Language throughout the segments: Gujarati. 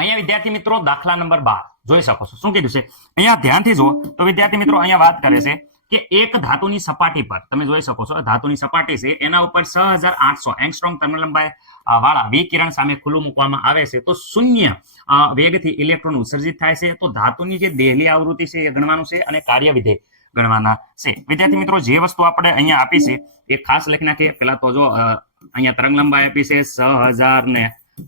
અહીંયા વિદ્યાર્થી મિત્રો દાખલા નંબર બાર. જોઈ શકો છો. શું કીધું છે? અહીંયા ધ્યાનથી જુઓ તો વિદ્યાર્થી મિત્રો અહીંયા વાત કરે છે કે એક ધાતુની સપાટી પર, તમે જોઈ શકો છો ધાતુની સપાટી છે, એના ઉપર છ હજાર આઠસો એંગસ્ટ્રોંગ તરંગલંબાઈ વાળા વિકિરણ સામે ખુલ્લું મૂકવામાં આવે છે. તો શૂન્ય વેગથી ઇલેક્ટ્રોન ઉત્સર્જિત થાય છે. તો ધાતુની જે દેહલી આવૃત્તિ છે એ ગણવાનું છે અને કાર્ય વિધેય ગણવાના છે. વિદ્યાર્થી મિત્રો, જે વસ્તુ આપણે અહીંયા આપી છે, એ ખાસ લખી નાખીએ. પેલા તો જો અહીંયા તરંગલંબાઈ આપી છે, છ હજાર ને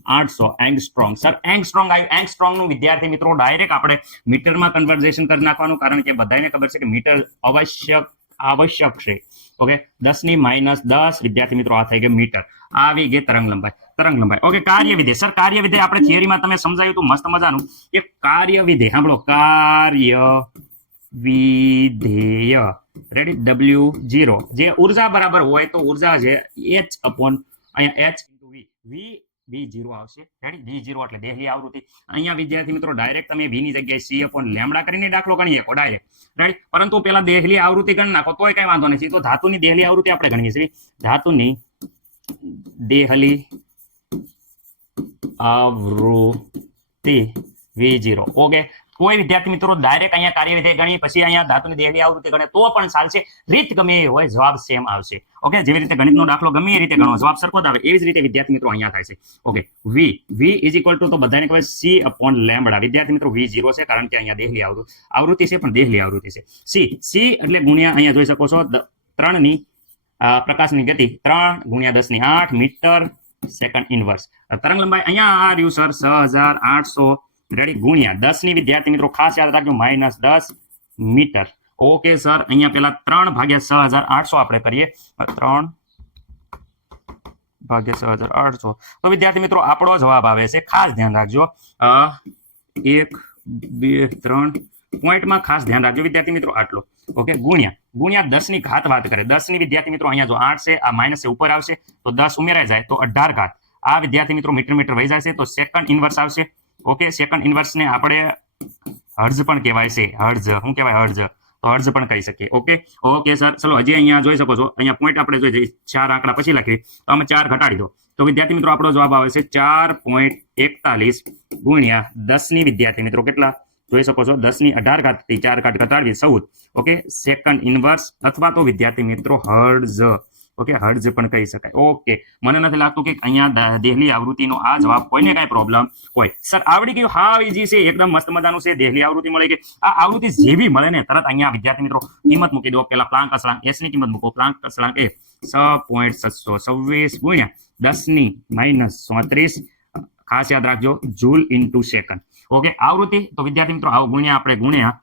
આઠસો એંગસ્ટ્રોંગ. સર, એંગસ્ટ્રોંગ આવ્યું એંગસ્ટ્રોંગનું વિદ્યાર્થી મિત્રો ડાયરેક્ટ આપણે મીટરમાં કન્વર્ઝેશન કરી નાખવાનું કારણ કે બધાને ખબર છે કે મીટર આવશ્યક આવશ્યક છે. ઓકે દસની માઇનસ દસ, વિદ્યાર્થી મિત્રો આ થઈ ગયું મીટર. આવી ગઈ તરંગ લંબાઈ. તરંગ લંબાઈ. ઓકે કાર્ય વિધેય સર કાર્ય વિધેય આપણે થિયરીમાં તમે સમજાયું હતું, મસ્ત મજાનું. કે કાર્ય વિધેય સાંભળો. કાર્ય વિધેય રેડી ડબલ્યુ જીરો જે ઊર્જા બરાબર હોય તો ઊર્જા છે એચ અપોન અહીંયા H into V V V zero આવશે. રેડી વી જીરો એટલે દેહલી આવૃત્તિ. અહીંયા વિદ્યાર્થી મિત્રો ડાયરેક્ટ તમે વી ની જગ્યાએ સી અપોન લેમડા કરીને દાખલો ગણી શકો ડાયરેક્ટ રાઈટ પરંતુ પેલા દેહલી આવૃત્તિ ગણી નાખો, તોય કઈ વાંધો નથી. તો ધાતુની દેહલી આવૃત્તિ આપણે ગણીએ છીએ. ધાતુની દેહલી આવૃત્તિ વી જીરો. ઓકે કોઈ વિદ્યાર્થી મિત્રો ડાયરેક્ટ અહીંયા કાર્ય વિધેય ગણી પછી અહીંયા ધાતુની દેહલી આવૃત્તિ ગણે, તો પણ ચાલશે. રીત ગમે એ હોય, જવાબ સેમ આવશે. ઓકે જેવી રીતે ગણિતનો દાખલો ગમે એ રીતે ગણો, જવાબ સરખો જ આવે. એવી જ રીતે વિદ્યાર્થી મિત્રો અહીંયા થાય છે. Okay V V is equal to તો બધાને કહેવાય સી અપોન લેમ્બડા વિદ્યાર્થી મિત્રો વી ઝીરો છે, કારણ કે અહીંયા દેહલી આવૃત્તિ આવૃત્તિ છે, પણ દેહલી આવૃત્તિ છે. સી સી એટલે ગુણ્યા અહીંયા જોઈ શકો છો ત્રણની પ્રકાશની ગતિ ત્રણ ગુણ્યા દસની આઠ મીટર સેકન્ડ ઇનવર્સ તરંગ લંબાઈ અહીંયા આ રહ્યું સર છ હજાર આઠસો રેડી ગુણ્યા દસની વિદ્યાર્થી મિત્રો, ખાસ યાદ રાખજો માઇનસ દસ મીટર. ઓકે સર અહીંયા પેલા ત્રણ ભાગ્યા છ હજાર આઠસો આપણે કરીએ. ત્રણ ભાગ્યા છ હજાર આઠસો. તો વિદ્યાર્થી મિત્રો, આપણો જવાબ આવે છે, ખાસ ધ્યાન રાખજો. એક, બે, ત્રણ પોઈન્ટમાં ખાસ ધ્યાન રાખજો, વિદ્યાર્થી મિત્રો, આટલો. ઓકે ગુણ્યા. ગુણ્યા દસની ઘાત વાત કરે દસની વિદ્યાર્થી મિત્રો, અહીંયા જો આઠ છે, આ માઇનસ ઉપર આવશે, તો દસ ઉમેરાઈ જાય, તો અઢાર ઘાત. આ વિદ્યાર્થી મિત્રો મીટર મીટર વહી છે તો સેકન્ડ ઇન્વર્સ આવશે. ઓકે સેકન્ડ ઇન્વર્સને આપણે હર્જ પણ કહેવાય છે હર્જ શું કહેવાય હર્જ તો હર્જ પણ કહી શકીએ. ઓકે ઓકે સર ચલો, હજી અહીંયા જોઈ શકો છો. અહીંયા પોઈન્ટ આપણે જોઈ જઈએ ચાર આંકડા પછી લખીએ. તો અમે ચાર ઘટાડી દો. તો વિદ્યાર્થી મિત્રો, આપણો જવાબ આવે છે ચાર પોઈન્ટ એકતાલીસ ગુણ્યા દસની વિદ્યાર્થી મિત્રો. કેટલા? જોઈ શકો છો. દસની અઢાર ઘાતથી ચાર ઘાત ઘટાડવી ચૌદ. ઓકે સેકન્ડ ઇન્વર્સ અથવા તો વિદ્યાર્થી મિત્રો હર્જ ઓકે હર્જ પણ કહી શકાય. ઓકે, મને નથી લાગતું કે અહીંયા દેહલી આવૃત્તિનો આ જવાબ કોઈને કાંઈ પ્રોબ્લેમ હોય. સર, આવડી ગયું? હા ઈજી છે, એકદમ મસ્ત મજાનું છે. દેહલી આવૃત્તિ મળે કે આ આવૃત્તિ જેવી મળે ને, તરત અહીંયા વિદ્યાર્થી મિત્રો, કિંમત મૂકી દો. પેલા પ્લાંક અસળાંક એસની કિંમત મૂકો. પ્લાંક અસળાંક એ છ પોઈન્ટ છસો છવ્વીસ ગુણ્યા દસની માઇનસ ચોત્રીસ. ખાસ યાદ રાખજો જૂલ ઇન્ટુ સેકન્ડ ઓકે, આવૃત્તિ, તો વિદ્યાર્થી મિત્રો, આવ ગુણ્યા, આપણે ગુણ્યા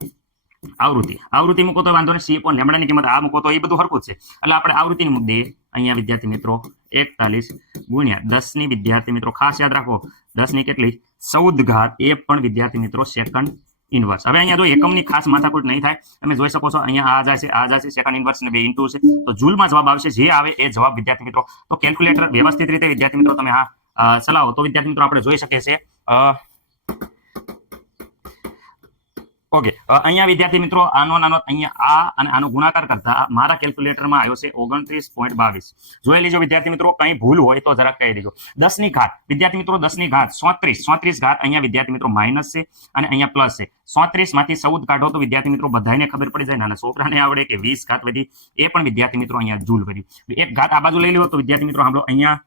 આવૃત્તિ. આવૃત્તિ મૂકો તો વાંધો નહીં. સી પોઈન્ટ લેમડાની કિંમત આ મૂકો તો એ બધું હરખું છે. એટલે આપણે આવૃત્તિની દઈએ અહીંયા વિદ્યાર્થી મિત્રો એકતાલીસ ગુણ્યા દસની વિદ્યાર્થી મિત્રો ખાસ યાદ રાખો દસની કેટલી? ચૌદ ઘાત એ પણ વિદ્યાર્થી મિત્રો સેકન્ડ ઇન્વર્સ હવે અહીંયા જો એકમની ખાસ માથાકૂટ નહીં થાય, તમે જોઈ શકો છો અહીંયા આ જશે આ જશે સેકન્ડ ઇન્વર્સ ને બે ઇન્ટુ છે. તો જૂલમાં જવાબ આવશે, જે આવે એ જવાબ વિદ્યાર્થી મિત્રો. તો કેલ્ક્યુલેટર વ્યવસ્થિત રીતે વિદ્યાર્થી મિત્રો તમે હા ચલાવો. તો વિદ્યાર્થી મિત્રો આપણે જોઈ શકીએ છીએ ઓકે અહીંયા વિદ્યાર્થી મિત્રો, આનો નાનો અહીંયા આ અને આનો ગુણાકાર કરતા મારા કેલ્ક્યુલેટરમાં આવ્યો છે ઓગણત્રીસ પોઈન્ટ બાવીસ. જોઈ લીજો વિદ્યાર્થી મિત્રો, કંઈ ભૂલ હોય તો જરાક કહી દેજો. દસની ઘાત, વિદ્યાર્થી મિત્રો, દસની ઘાત, સોત્રીસ સોત્રીસ ઘાત અહીંયા વિદ્યાર્થી મિત્રો માઇનસ છે અને અહીંયા પ્લસ છે. સોત્રીસમાંથી ચૌદ કાઢો તો વિદ્યાર્થી મિત્રો બધાને ખબર પડી જાય, નાના છોકરાને આવડે કે વીસ ઘાત વધી, એ પણ વિદ્યાર્થી મિત્રો અહીંયા જૂલ કર્યું. એક ઘાત આ બાજુ લઈ લો તો વિદ્યાર્થી મિત્રો આપણો અહીંયા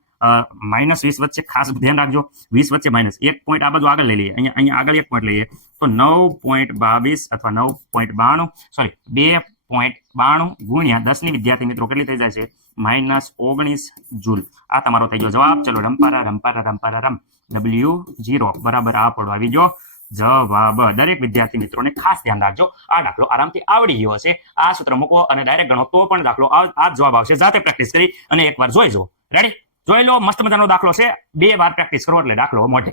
માઇનસ વીસ વચ્ચે ખાસ ધ્યાન રાખજો. વીસ વચ્ચે માઇનસ એક પોઈન્ટ આ બાજુ આગળ લઈ લઈએ. અહીંયા અહીંયા આગળ એક પોઈન્ટ લઈએ. તો નવ પોઈન્ટ બાવીસ અથવા નવ પોઈન્ટ બાણું સોરી બે પોઈન્ટ બાણું ગુણ્યા દસની વિદ્યાર્થી મિત્રો કેટલી થઈ જાય છે? માઇનસ ઓગણીસ જૂલ આ તમારો થઈ ગયો જવાબ. ચલો રમપારા રંપારા રંપારા રમ ડબલ્યુ જીરો બરાબર, આ પડો આવી ગયો. જવાબ. દરેક વિદ્યાર્થી મિત્રોને ખાસ ધ્યાન રાખજો. આ દાખલો આરામથી આવડી ગયો હશે. આ સૂત્ર મૂકો અને ડાયરેક્ટ ગણો તો પણ દાખલો આ જવાબ આવશે. જાતે પ્રેક્ટિસ કરી અને એકવાર જોઈ જો રેડી જોઈ લો મસ્ત મજાનો દાખલો છે. બે વાર પ્રેક્ટિસ કરો એટલે દાખલો મોઢે.